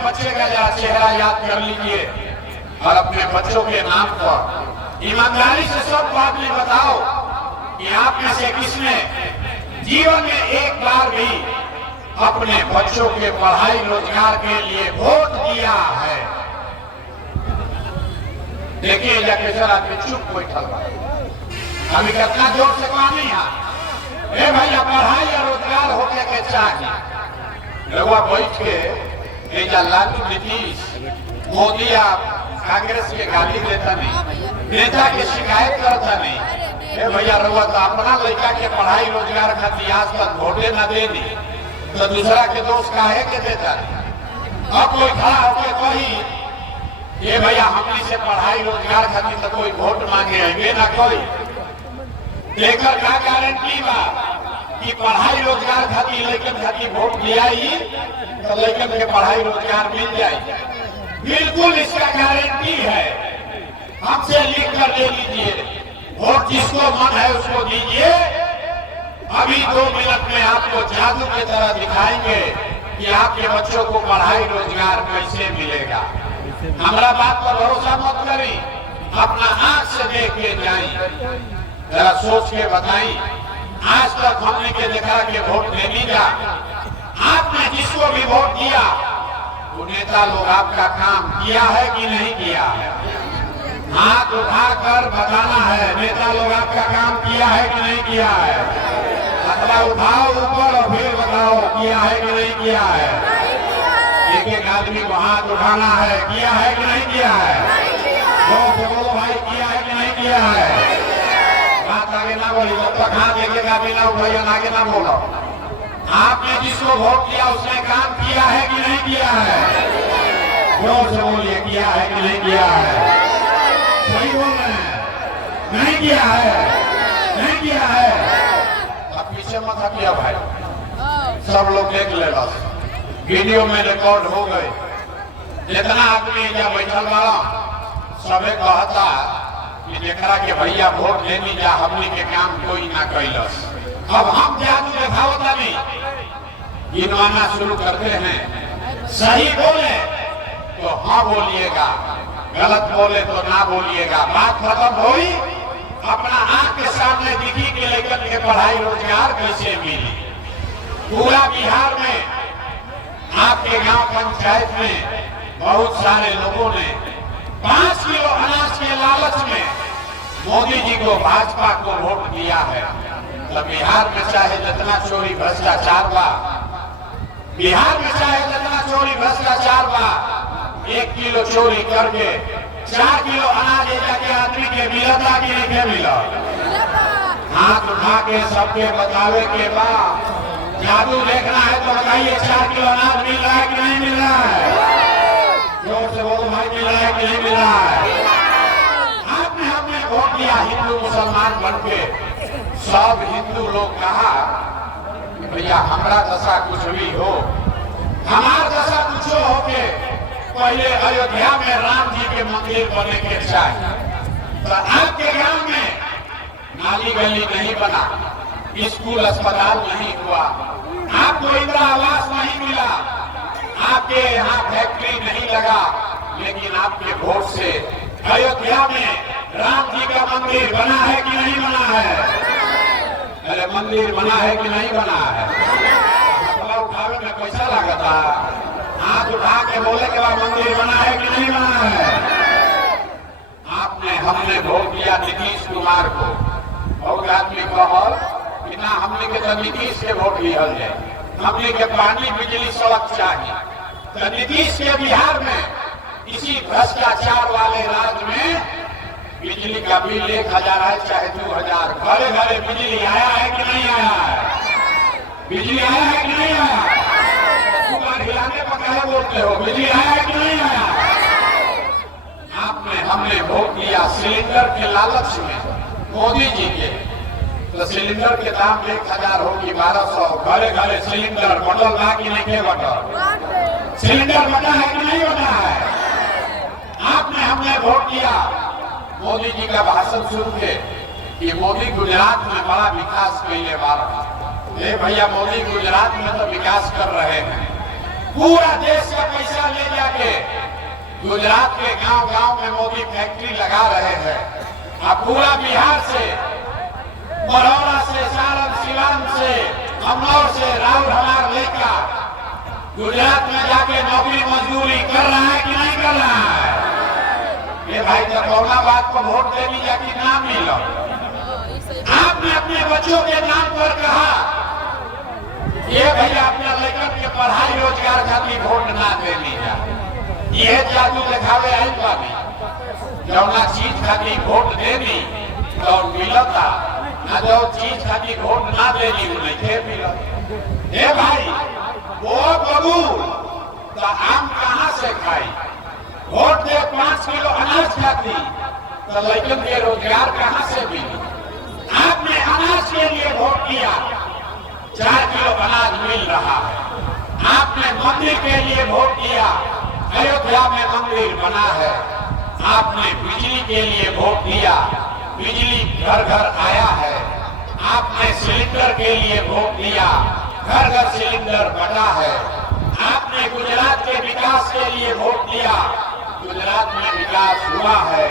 बच्चे का चेहरा याद कर लीजिए और अपने बच्चों के नाम पर ईमानदारी से सब बात भी बताओ कि आप में से किसने जीवन में एक बार भी अपने बच्चों के पढ़ाई रोजगार के लिए वोट दिया है। देखिए केसर आदमी चुप बैठल अभी कितना जोर से पानी है भैया पढ़ाई या रोजगार होके के चाहिए। लोग बैठ के लालू नीतीश मोदी या कांग्रेस के गाली देता नहीं, नेता की शिकायत करता नहीं। भैया रहुआ तो अपना लड़का के पढ़ाई रोजगार खातिर आज तक वोटे न दे दी तो दूसरा के दोस्त काहे के देता नहीं। अब कोई खड़ा होकर कही ये भैया हमनी से पढ़ाई रोजगार खातिर तो कोई वोट मांगे है ना कोई लेकर का गारंटी बा कि पढ़ाई रोजगार खातिर लेकिन खातिर वोट दिया ही तो लेकिन के पढ़ाई रोजगार मिल जाए। बिल्कुल इसका गारंटी है। हमसे लिख कर ले लीजिए, वोट जिसको मन है उसको दीजिए। अभी 2 मिनट में आपको जादू की तरह दिखाएंगे कि आपके बच्चों को पढ़ाई रोजगार कैसे मिलेगा। हमारा बात पर भरोसा मत करी, अपना आंख से देख के जाइए, जरा सोच के बताई। आज तक हमने के देखा कि वोट दे दीजा, आपने जिसको भी वोट दिया वो नेता लोग आपका काम किया है कि नहीं किया है। हाथ उठाकर बताना है नेता लोग आपका काम किया है कि नहीं किया है। अथवा उठाओ ऊपर और फिर बताओ किया है कि नहीं किया है। एक एक आदमी को हाथ उठाना है, किया है कि नहीं किया है। बोलो भाई किया है कि नहीं किया है। बात आगे ना बोली, जब तक हाथ एक आदमी ना उठाइए आगे ना बोलो। आपने जिसको वोट दिया उसने काम किया है कि नहीं किया है। जोर से बोलिए किया है कि नहीं किया है। सही बोल रहे हैं, नहीं किया है, नहीं किया है। अब पीछे मत हटिए भाई, सब लोग देख ले, बस वीडियो में रिकॉर्ड हो गए। जितना आदमी यहाँ बैठल वाला सबे कहता कि देखा के भैया वोट लेनी जा हमनी के काम कोई ना कैलस। अब हम जादू दिखावता नहीं, गिनवाना शुरू करते हैं। सही बोले तो हाँ बोलिएगा, गलत बोले तो ना बोलिएगा। बात खत्म हुई। अपना आंख के सामने दिखी कि लेकर के पढ़ाई रोजगार कैसे मिली। पूरा बिहार में आपके गांव पंचायत में बहुत सारे लोगों ने 5 किलो अनाज के लालच में मोदी जी को भाजपा को वोट दिया है। तो बिहार में चाहे जितना चोरी भ्रष्टाचार बा, बिहार में चाहे जितना चोरी भ्रष्टाचार बा, 1 किलो चोरी करके 4 किलो अनाज जाके आदमी के मिलता कि नहीं मिला। हाथ उठा के सबके बतावे के बाद जादू देखना है तो बताइए 4 किलो अनाज मिल रहा है कि नहीं मिल रहा है। जोर से बोलो भाई मिल रहा है कि नहीं मिल रहा है। आपने हमने वोट दिया हिंदू मुसलमान बन के। सब हिंदू लोग कहा भैया हमारा दशा कुछ भी हो, हमारा दशा कुछ हो के पहले अयोध्या में राम जी के मंदिर बने के चाहिए। तो आपके गांव में नाली गली नहीं बना, स्कूल अस्पताल नहीं हुआ, आपको इंदिरा आवास नहीं मिला, आपके यहाँ फैक्ट्री नहीं लगा, लेकिन आपके वोट से अयोध्या में राम जी का मंदिर बना है कि नहीं बना है। अरे मंदिर बना है कि नहीं बना है। उठावे में पैसा लगता, हाथ उठा के बोले के बाद मंदिर बना है कि नहीं बना है। आपने हमने वोट दिया नीतीश कुमार को। बहुत आदमी कहल कि ना हमने के तो नीतीश के वोट लिया जाए, हमने के पानी बिजली सड़क चाहिए। तो नीतीश के बिहार में इसी भ्रष्टाचार वाले राज्य में बिजली का बिल 1000 है चाहे 2000, घरे घरे बिजली आया है कि नहीं आया है। बिजली आया है कि नहीं आया। तुम्हारे हिलाने पर क्या बोलते हो, बिजली आया है कि नहीं आया। आपने हमने वोट दिया सिलेंडर के लालच में मोदी जी के। तो सिलेंडर के दाम 1000 होगी 1200, घरे घरे सिलेंडर बटल बा कि नहीं के बटल। सिलेंडर बटा है कि नहीं बटा है। आपने हमने वोट दिया मोदी जी का भाषण सुन के कि मोदी गुजरात में बड़ा विकास कैले वाला। भैया मोदी गुजरात में तो विकास कर रहे हैं, पूरा देश का पैसा ले जाके गुजरात के गांव-गांव में मोदी फैक्ट्री लगा रहे हैं। अब पूरा बिहार से, बड़ौदा से, सारण, सिवान से, अमनौर से राहुल हमार लेकर गुजरात में जाके नौकरी मजदूरी कर रहा है कि नहीं कर रहा है? ये भाई औरंगाबाद को वोट दे लीजिए कि ना मिलो। आपने अपने बच्चों के नाम पर कहा ये भैया अपने लेकर के पढ़ाई रोजगार खातिर वोट ना दे लीजिए। ये जादू दिखावे आई बानी जौना चीज खातिर वोट देनी तो मिलता ना, जो चीज खातिर वोट ना देनी वो नहीं मिलता। ए भाई वो बबूल तो आम कहाँ से खाई? वोट दे 5 किलो अनाज खाती तो लेकिन ये रोजगार कहाँ से मिली? आपने अनाज के लिए वोट दिया, 4 किलो अनाज मिल रहा है। आपने मंदिर के लिए वोट दिया, अयोध्या में मंदिर बना है। आपने बिजली के लिए वोट दिया, बिजली घर घर आया है। आपने सिलेंडर के लिए वोट दिया, घर घर सिलेंडर बना है। आपने गुजरात के विकास के लिए वोट दिया, गुजरात में विकास हुआ है।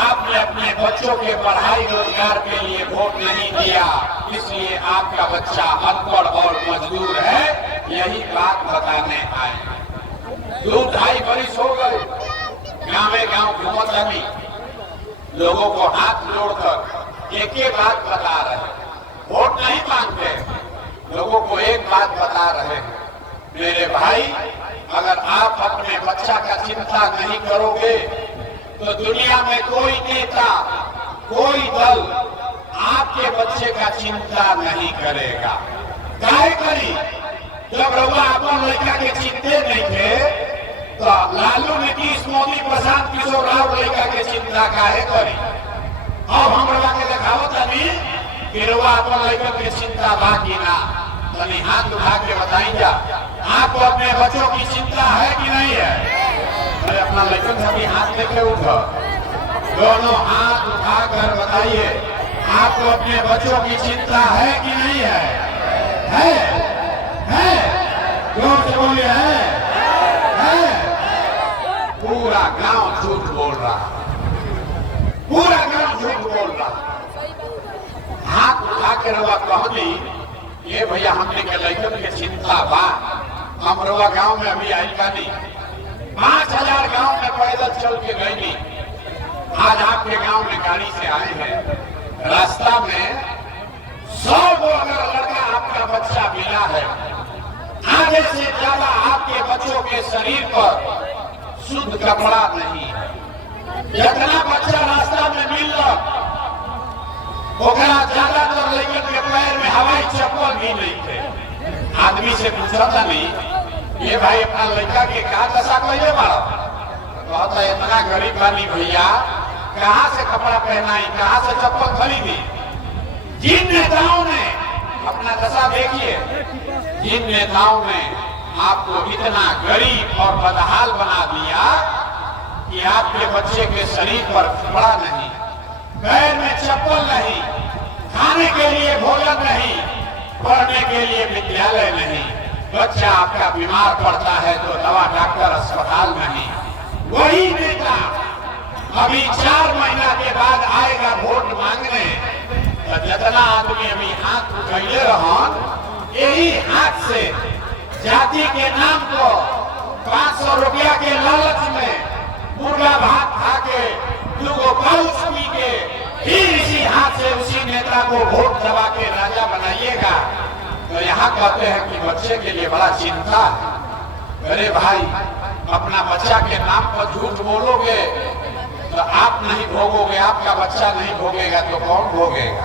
आपने अपने बच्चों के पढ़ाई रोजगार के लिए वोट नहीं दिया, इसलिए आपका बच्चा अनपढ़ और मजदूर है। यही बात बताने आए। 2-2.5 बरिस हो गए गाँव घूमत रही, लोगों को हाथ जोड़कर एक ही बात बता रहे, वोट नहीं मांगते, लोगों को एक बात बता रहे हैं, मेरे भाई अगर आप अपने बच्चा का चिंता नहीं करोगे तो दुनिया में कोई नेता, कोई दल आपके बच्चे का चिंता नहीं करेगा। काहे करी? जब रउआ अपन लड़का के चिंते नहीं थे तो लालू नीतीश, मोदी, प्रशांत किशोर राव लड़का के चिंता काहे करी? अब हम रउआ के देखावत तनी कि रउआ अपन लड़का के चिंता बा कि ना, तनी हाथ उठा के बताई जा। आपको अपने बच्चों की चिंता है कि नहीं है? अरे अपना लड़का सभी हाथ लेके उठो, दोनों हाथ उठाकर बताइए, आपको अपने बच्चों की चिंता है कि नहीं है? है? जोर से बोलिए, है? पूरा गांव झूठ बोल रहा, पूरा गांव झूठ बोल रहा। हाथ उठा के रवा कहनी ये भैया हमने के लड़कन के चिंता बा। हम रवा गांव में अभी आई बानी, 5000 गांव में पैदल चल के गई। आज आपके गांव में गाड़ी से आए हैं, रास्ता में 100 को अगर लड़का आपका बच्चा मिला है, आधे से ज्यादा आपके बच्चों के शरीर पर शुद्ध कपड़ा नहीं है। जितना बच्चा रास्ता में मिल रहा ज्यादातर लेकिन के पैर में हवाई चप्पल भी नहीं थे। आदमी से पूछा था नहीं ये भाई अपना लड़का के कहा दशा कैले मारा, कहता इतना गरीब बानी भैया, कहाँ से कपड़ा पहनाई, कहाँ से चप्पल खरीदी। जिन नेताओं ने अपना दशा देखिए, जिन नेताओं ने आपको इतना गरीब और बदहाल बना दिया कि आपके बच्चे के शरीर पर कपड़ा नहीं, पैर में चप्पल नहीं, खाने के लिए भोजन नहीं, पढ़ने के लिए विद्यालय नहीं। बच्चा आपका बीमार पड़ता है तो दवा डॉक्टर अस्पताल नहीं। वही नेता अभी 4 महीना के बाद आएगा वोट मांगने, तो जितना आदमी अभी हाथ उठैले रहन, यही हाथ से जाति के नाम को 500 रुपया के लालच में मुर्गा भात खा के 2 पाउच पी के फिर इसी हाथ से उसी नेता को वोट दबा के राजा बनाइएगा। तो यहाँ कहते हैं कि बच्चे के लिए बड़ा चिंता है। अरे भाई अपना बच्चा के नाम पर झूठ बोलोगे तो आप नहीं भोगोगे, आपका बच्चा नहीं भोगेगा तो कौन भोगेगा?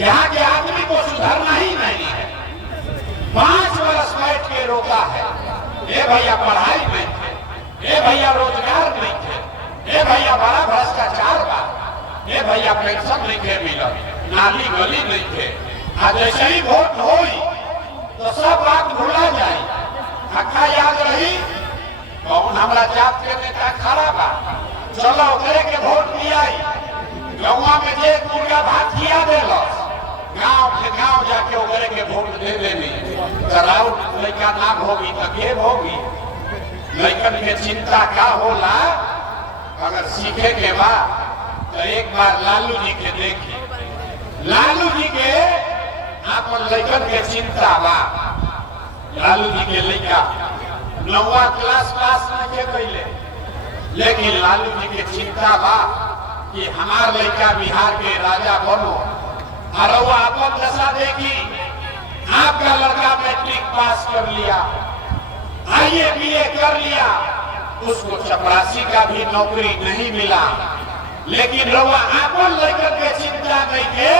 यहाँ के आदमी को सुधरना ही नहीं है। 5 वर्ष बैठ के रोका है, ये भैया पढ़ाई नहीं थे, ये भैया रोजगार नहीं थे, ये भैया बड़ा भ्रष्टाचार बा, ये भैया पेंशन नहीं थे मिलत, नाली गली नहीं थे। आज जैसे ही वोट होई तो सब बात भूला जाए। अक्का याद रही कौन हमारा जात के नेता खड़ा बा, चलो करे के वोट दियाई। गौवा में जे मुर्गा भात खिया देलस, गांव के गांव जाके ओकरे के वोट दे देनी। कराओ लड़का ना होगी तो के होगी। लड़कन के चिंता का होला अगर सीखे के बाद तो एक बार लालू जी के देखी। लालू जी के आपन लड़कन के चिंता बा। लालू जी के लड़का 9वां क्लास पास नहीं कैले, लेकिन लालू जी के चिंता बा कि हमार लड़का बिहार के राजा बनो। और वो अपन दशा देखी, आपका लड़का मैट्रिक पास कर लिया, आईए बीए कर लिया, उसको चपरासी का भी नौकरी नहीं मिला। लेकिन रउआ आपन लड़कन के चिंता नहीं के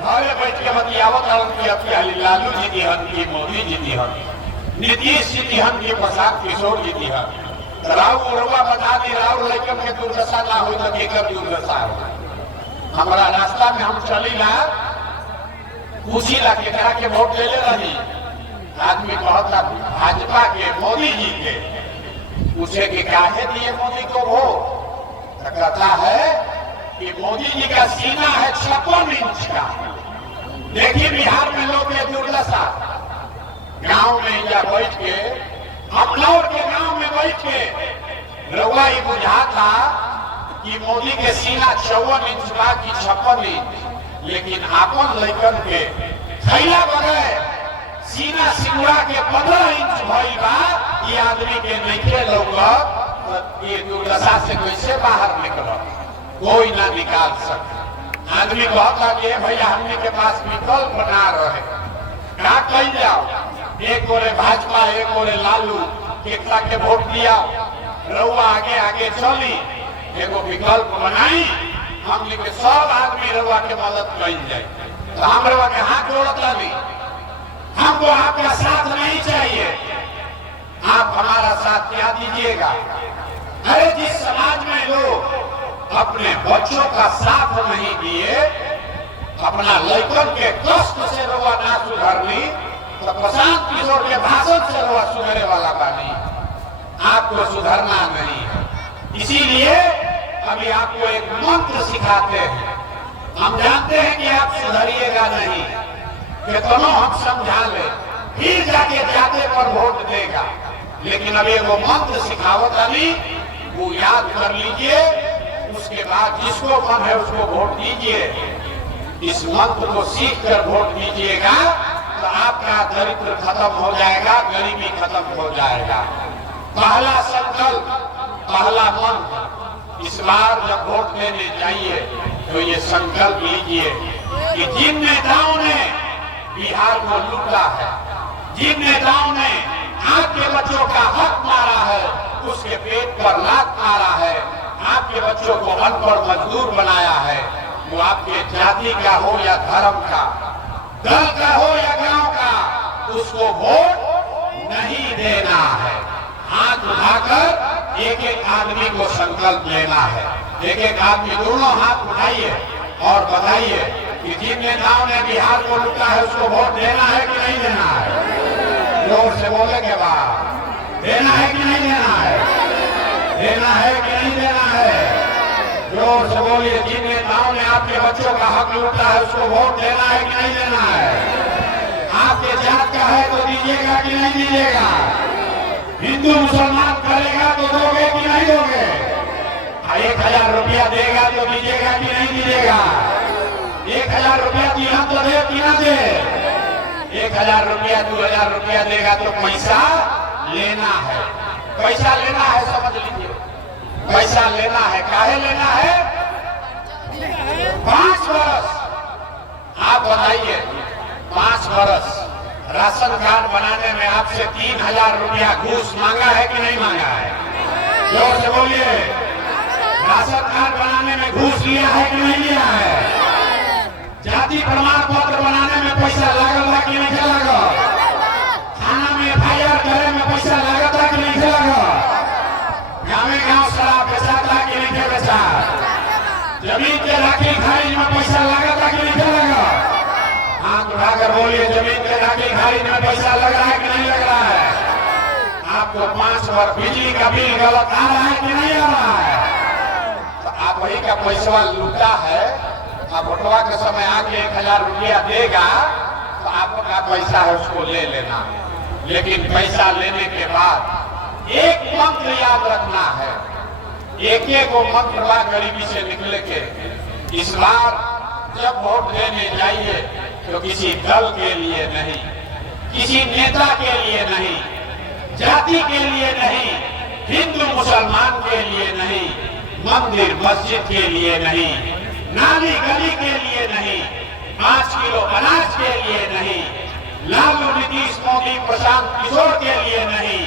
घरे बैठ के बतियावत कि लालू जी दिहन की मोदी जी दिहन, नीतीश जी दिहन की प्रसाद किशोर जी दिहन। राव रउआ बता दी राव लड़कन के दुर्दशा ना हो तो केकर दुर्दशा हो। हमारा रास्ता में हम चली ला पूछी ला केकरा के वोट ले रही। आदमी कहता भाजपा के मोदी जी के। पूछे कि काहे दिए मोदी को वोट, कहता है कि मोदी जी का सीना है 56 इंच का। देखिए बिहार में लोग के दुर्दशा। गांव में या बैठ के अमलौर के गांव में बैठ के रउआ ये बुझाता कि मोदी के सीना 54 इंच बा कि 56 इंच। लेकिन आपन लड़कन के खैला बगैर सीना सिकुड़ा के 15 इंच भइल बा। ये आदमी के नइखे लौकत, ये दुर्दशा से कैसे बाहर निकलत, कोई ना निकाल सके। आदमी कहता कि भैया हमने के पास विकल्प ना रहे, क्या कही जाओ, एक ओरे भाजपा एक ओरे लालू, केकरा के वोट दिया। रउआ आगे आगे चली, एगो विकल्प बनाई, हमने के सब आदमी रउआ के मदद कल जाए। तो हम रउआ के हाथ जोड़त रही, हमको आपका साथ नहीं चाहिए, आप हमारा साथ क्या दीजिएगा। अरे जिस समाज में लोग अपने बच्चों का साथ नहीं दिए, अपना लड़कन के कष्ट से रउआ ना सुधरनी, तो प्रशांत किशोर के भाषण से रउआ सुधरे वाला बानी, आपको सुधरना नहीं है। इसीलिए अभी आपको एक मंत्र सिखाते हैं। हम जानते हैं कि आप सुधरिएगा नहीं, कितनों हम समझा ले फिर जाके जाते पर वोट देगा। लेकिन अभी वो मंत्र सिखावत अली, वो याद कर लीजिए, उसके बाद जिसको मन है उसको वोट दीजिए। इस मंत्र को सीख कर वोट दीजिएगा तो आपका दरिद्र खत्म हो जाएगा, गरीबी खत्म हो जाएगा। पहला संकल्प, पहला मंत्र, इस बार जब वोट देने जाइए तो ये संकल्प लीजिए कि जिन नेताओं ने बिहार को लूटा है, जिन नेताओं ने आपके बच्चों का हक मारा है, उसके पेट पर लात मारा है, आपके बच्चों को अनपढ़ मजदूर बनाया है, वो आपके जाति का हो या धर्म का, दल का हो या गांव का, उसको वोट नहीं देना है। हाथ उठाकर एक एक आदमी को संकल्प लेना है। एक एक आदमी दोनों हाथ उठाइए और बताइए कि जिन नेताओं ने बिहार को लूटा है उसको वोट देना है कि नहीं देना है। जोर से बोले के बाद देना है कि नहीं देना है, देना है कि नहीं देना है। जोर से बोलिए, जिन नेताओं ने आपके बच्चों का हक लूटा है उसको वोट देना है कि नहीं देना है। आपके जात का है तो दीजिएगा कि नहीं दीजिएगा। हिंदू मुसलमान करेगा तो दोगे कि नहीं दोगे। 1000 रुपया देगा तो दीजिएगा कि नहीं दीजिएगा। 1000 रुपया दिया तो दे कि ना दे। 1000 रुपया 2000 रुपया देगा तो पैसा लेना है, पैसा लेना है, समझ लीजिए, पैसा लेना है। काहे लेना है? 5 वर्ष। आप बताइए, 5 वर्ष राशन कार्ड बनाने में आपसे 3000 रुपया घूस मांगा है कि नहीं मांगा है? जोर से बोलिए। राशन कार्ड बनाने में घूस लिया है कि नहीं लिया है? जाति प्रमाण पत्र बनाने में पैसा लागल था कि नहीं लागल? थाना में FIR करे में पैसा लागत था कि नहीं लागल? गाँव गाँव शराब बेचा था कि नहीं बेचा? जमीन के राखी खारिज में पैसा लागत था कि नहीं लागल? हाथ उठाकर बोलिए, जमीन के राखी खारिज में पैसा लग रहा है कि नहीं लग रहा है? आपको 5 वर्ष बिजली का बिल गलत आ रहा है कि नहीं आ रहा है? तो आप वही का पैसा लूटा है। अब वोटवा के समय आके 1000 रुपया देगा तो आप आपका पैसा है उसको ले लेना, लेकिन पैसा लेने के बाद एक मंत्र याद रखना है, एक एक वो मंत्र बा गरीबी से निकले के। इस बार जब वोट देने जाइए तो किसी दल के लिए नहीं, किसी नेता के लिए नहीं, जाति के लिए नहीं, हिंदू मुसलमान के लिए नहीं, मंदिर मस्जिद के लिए नहीं, नाली गली के लिए नहीं, 5 किलो अनाज के लिए नहीं, लालू नीतीश मोदी प्रशांत किशोर के लिए नहीं,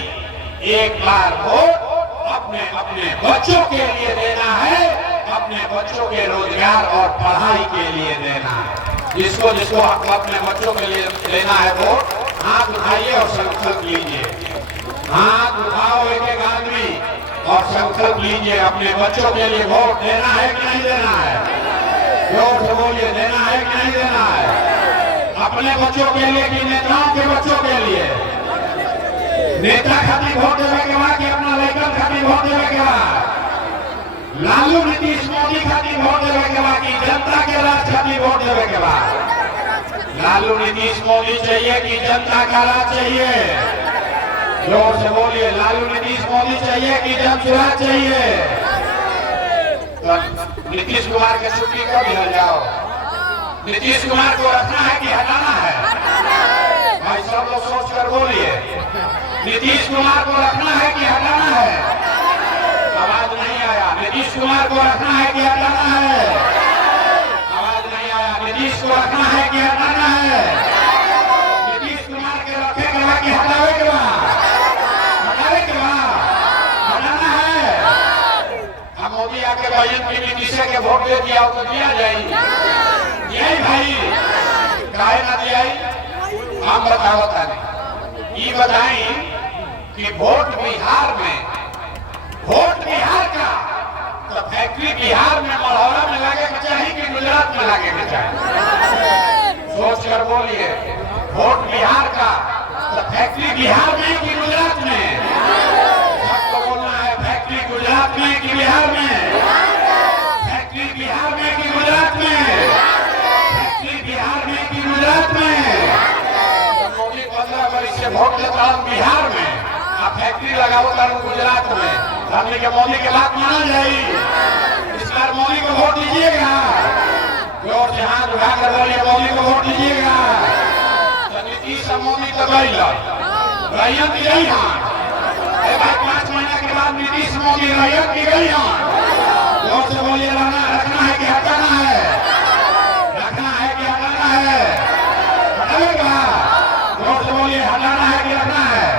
एक बार वोट अपने अपने बच्चों के लिए देना है, अपने बच्चों के रोजगार और पढ़ाई के लिए देना है। जिसको जिसको अपने बच्चों के लिए देना है वोट, हाथ उठाइए और संकल्प लीजिए। हाथ उठाओ एक एक आदमी और संकल्प लीजिए, अपने बच्चों के लिए वोट देना है कि नहीं देना है? जोर से बोलिए, देना है कि नहीं देना है? अपने बच्चों के लिए कि नेताओं के बच्चों के लिए? नेता खातिर वोट देवे के बाद कि अपना लड़कन खातिर वोट देवे के बाद? लालू नीतीश मोदी खातिर वोट देवे के बाद कि जनता के राज खातिर वोट देवे के बाद? लालू नीतीश मोदी चाहिए कि जनता का राज चाहिए? जोर से बोलिए, लालू नीतीश मोदी चाहिए कि जन सुराज चाहिए? तो नीतीश कुमार के छुट्टी कब मिल जाओ? नीतीश कुमार को रखना है कि हटाना है? भाई सब लोग सोच कर बोलिए, नीतीश कुमार को रखना है कि हटाना है? आवाज नहीं आया। नीतीश कुमार को रखना है कि हटाना है? आवाज नहीं आया। नीतीश को रखना है कि हटाना है? नीतीश कुमार के रखे के बाद कि हटावे के बाद? हटावे के बाद हटाना है। हम मोदी आके बहन की नीतीश के वोट दे दिया तो दिया जाए? यही भाई काहे ना दिया? हम बतावता नहीं, ये बताई कि वोट बिहार में, वोट बिहार का तो फैक्ट्री बिहार में मढ़ौरा में लगे के चाहिए कि गुजरात में लगे के चाहिए? सोच कर बोलिए, वोट बिहार का तो फैक्ट्री बिहार में कि गुजरात में? सबको बोलना है, फैक्ट्री गुजरात में कि बिहार में? फैक्ट्री बिहार में कि गुजरात में? फैक्ट्री बिहार में कि गुजरात में? मोदी 15 वर्ष से वोट लेता हूँ बिहार में, आप फैक्ट्री लगाओ था गुजरात में, हमने के मोदी के बात माना जाए? इस बार मोदी को वोट दीजिएगा? जोर से हाथ उठाकर बोलिए, मोदी को वोट दीजिएगा? तो नीतीश मोदी तो गई रैयत की गई हाँ भाई, 5 महीना के बाद नीतीश मोदी रैयत की गई हाँ। जोर से बोलिए, रखना है कि हटाना है? रखना है कि हटाना है? हटाएगा? जोर से बोलिए, हटाना है कि रखना है?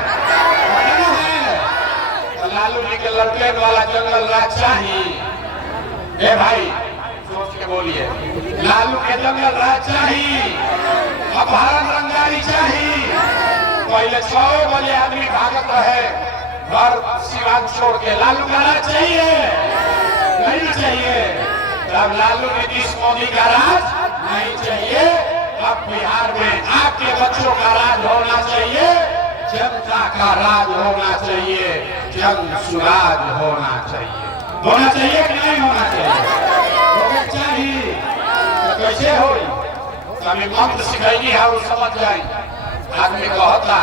हटाना है। तो लालू जी के लड़के वाला जंगल राज चाहिए? ए भाई सोच के बोलिए, लालू के जंगल राज चाहिए? अपहरण रंगदारी चाहिए? पहले 6 बजे आदमी भागत रहे घर सिवान छोड़ के, लालू का राज चाहिए नहीं चाहिए? तब लालू नीतीश मोदी का राज नहीं चाहिए। अब बिहार में आपके बच्चों का राज होना चाहिए, जनता का राज होना चाहिए, जन सुराज होना चाहिए। होना चाहिए कि नहीं होना चाहिए? होना चाहिए। तो कैसे हो? कभी मंत्र सिखाई है और समझ जाए। आदमी कहता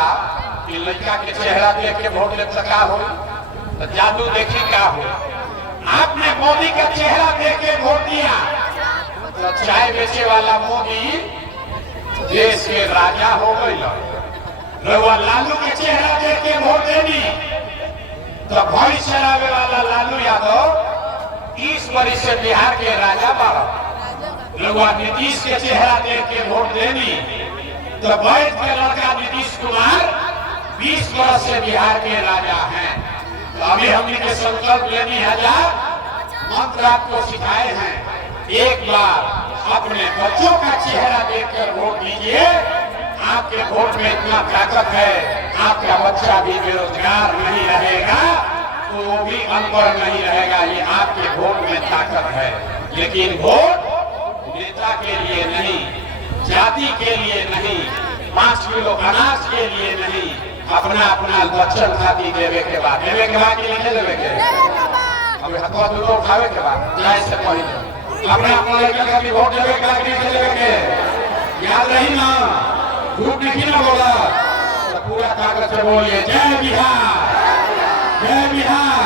कि लड़का के चेहरा देख के वोट ले सका हो, तो जादू देखी क्या हो? आपने मोदी का चेहरा देख के वोट दिया तो चाय बेचे वाला मोदी देश के राजा हो गई। लालू के चेहरा देख के वोट देनी तो भैंस चरावे वाला लालू यादव 30 वर्ष से बिहार के राजा बाबा। नीतीश के चेहरा देख के वोट देनी तो वैध के लड़का नीतीश कुमार 20 वर्ष से बिहार के राजा हैं। तो अभी हमने के संकल्प लेनी है, मंत्र आपको सिखाए हैं। एक बार अपने बच्चों का चेहरा देखकर वोट दीजिए। आपके वोट में इतना ताकत है, आपका बच्चा भी बेरोजगार नहीं रहेगा, तो वो भी अनपढ़ नहीं रहेगा। ये आपके वोट में ताकत है। लेकिन वोट नेता के लिए नहीं, जाति के लिए नहीं, 5 किलो अनाज के लिए नहीं, अपना अपना बच्चन खातिर देवे के बाद कि नहीं देवे के? अभी हथवा दूर उठावे के बाद जाए से पहले अपना अपना लड़का खातिर वोट देवे के? याद रही ना, झूठ नहीं ना बोला तो पूरा ताकत से बोलिए जय बिहार, जय बिहार।